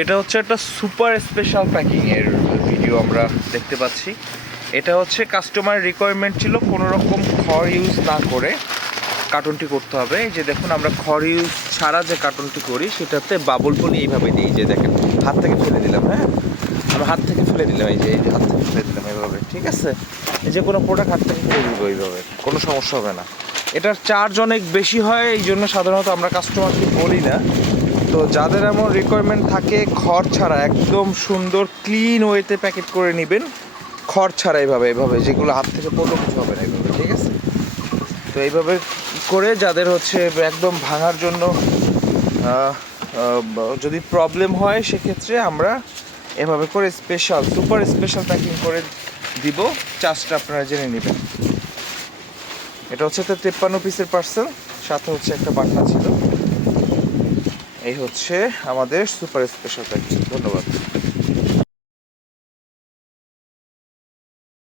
এটা হচ্ছে একটা সুপার স্পেশাল প্যাকিংয়ের ভিডিও আমরা দেখতে পাচ্ছি। এটা হচ্ছে কাস্টমার রিকোয়ারমেন্ট ছিল কোনো রকম খড় ইউজ না করে কার্টুনটি করতে হবে। এই যে দেখুন আমরা খড় ইউজ ছাড়া যে কার্টুনটি করি সেটাতে বাবল পলি এইভাবে দিই, যে দেখেন হাত থেকে ফেলে দিলাম, হ্যাঁ আমরা হাত থেকে ফেলে দিলাম, এই যে হাত থেকে ফেলে দিলাম এইভাবে, ঠিক আছে। এই যে কোনো প্রোডাক্ট হাত থেকে ফেলে দিব এইভাবে, কোনো সমস্যা হবে না। এটার চার্জ অনেক বেশি হয়, এই জন্য সাধারণত আমরা কাস্টমারকে বলি না। তো যাদের এমন রিকোয়ারমেন্ট থাকে খড় ছাড়া একদম সুন্দর ক্লিন ওয়েতে প্যাকেট করে নেবেন, খড় ছাড়া এইভাবে এইভাবে, যেগুলো হাত থেকে পড়লেও কিছু হবে না এইভাবে, ঠিক আছে। তো এইভাবে করে যাদের হচ্ছে একদম ভাঙার জন্য যদি প্রবলেম হয় সেক্ষেত্রে আমরা এভাবে করে স্পেশাল সুপার স্পেশাল প্যাকিং করে দিব। চার্জটা আপনারা জেনে নেবেন। এটা হচ্ছে তো 53 পিসের পার্সেল, সাথে হচ্ছে একটা বাটনা ছিল। এই হচ্ছে আমাদের সুপার স্পেশাল প্যাকিং। ধন্যবাদ।